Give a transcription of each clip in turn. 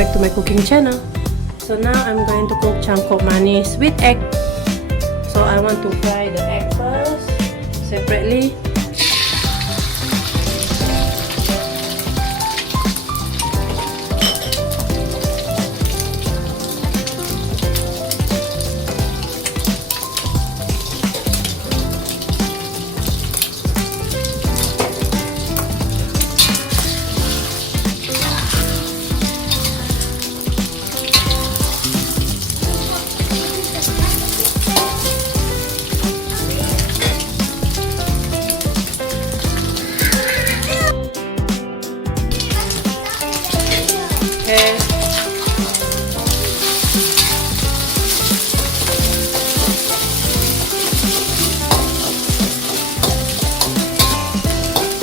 back to my cooking channel. So now I'm going to cook Cangkuk Manis with egg. So I want to fry the egg first separately.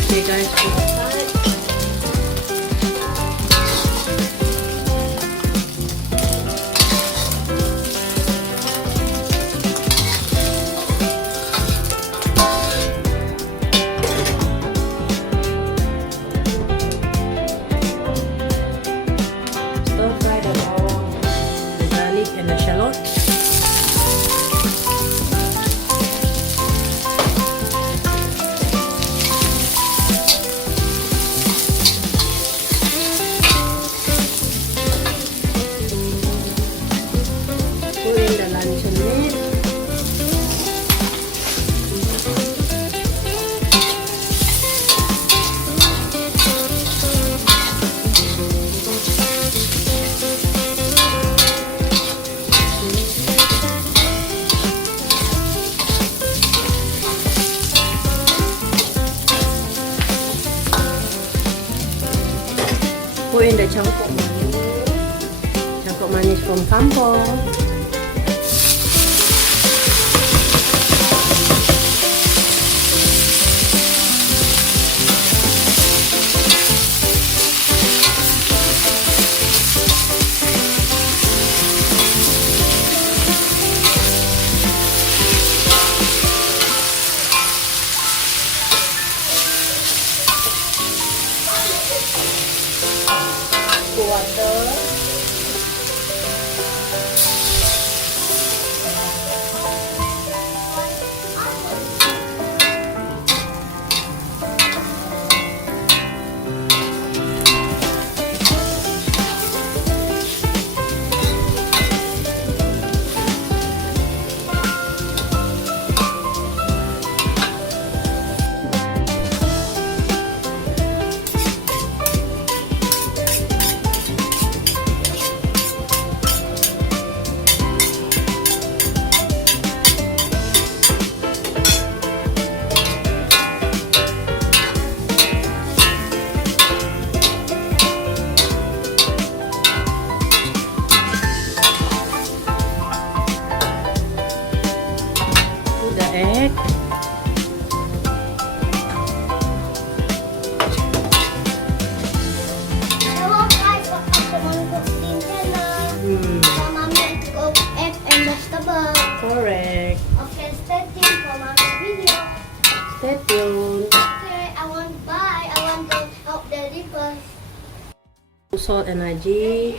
Okay guys, put aside. Stir fry the bawang, the garlic and the shallot. Put in the luncheon meat. Put in the Cangkuk Manis. Cangkuk Manis from Kampung. Water. Egg. Hello guys, welcome to my cooking channel. Mommy cook egg and vegetable. Correct. Okay, stay tuned for my video. Stay tuned. Okay, I want to help deliver. Salt and aji.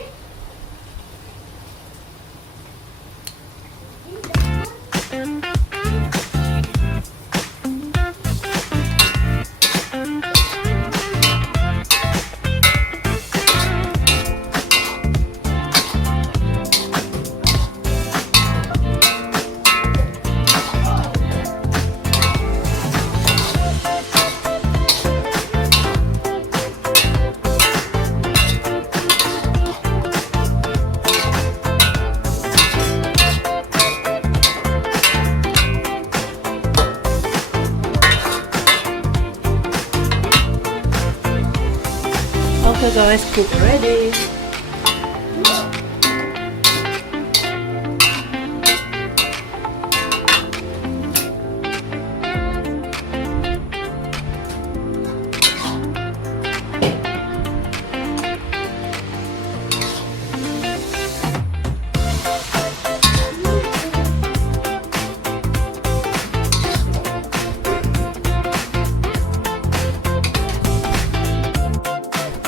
Okay guys, cook ready.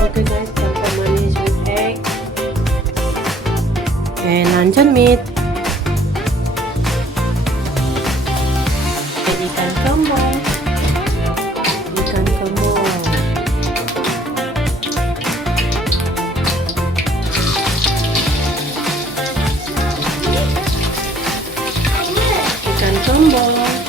Okay guys, Cangkuk Manis with egg. meat. Ikan kembung. Ikan kembung. Ikan kembung.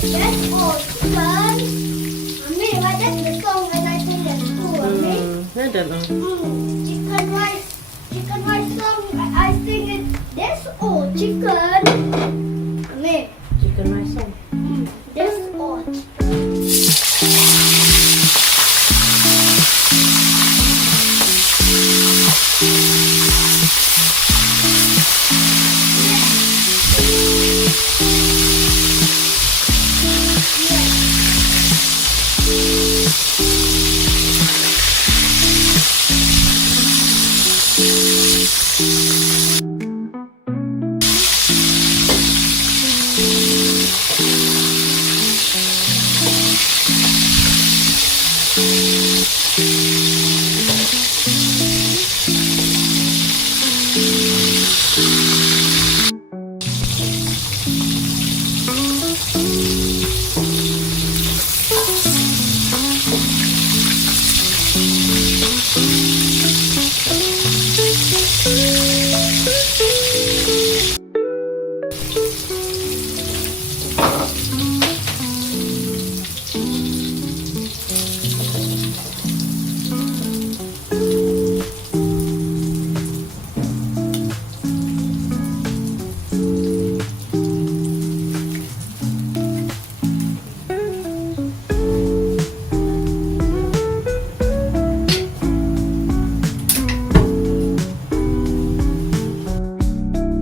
That's all chicken. Mommy, what that's the song when I sing at school, Mommy? Ada lah. Chicken rice song. I sing it. That's all chicken. Mommy, Chicken rice song. that's all chicken.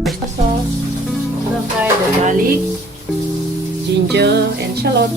Oyster sauce. Stir fry the garlic, ginger, and shallot.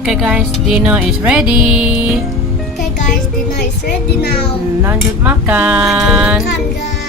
Okay guys, dinner is ready. Okay guys, dinner is ready now. Lanjut makan. Makan guys.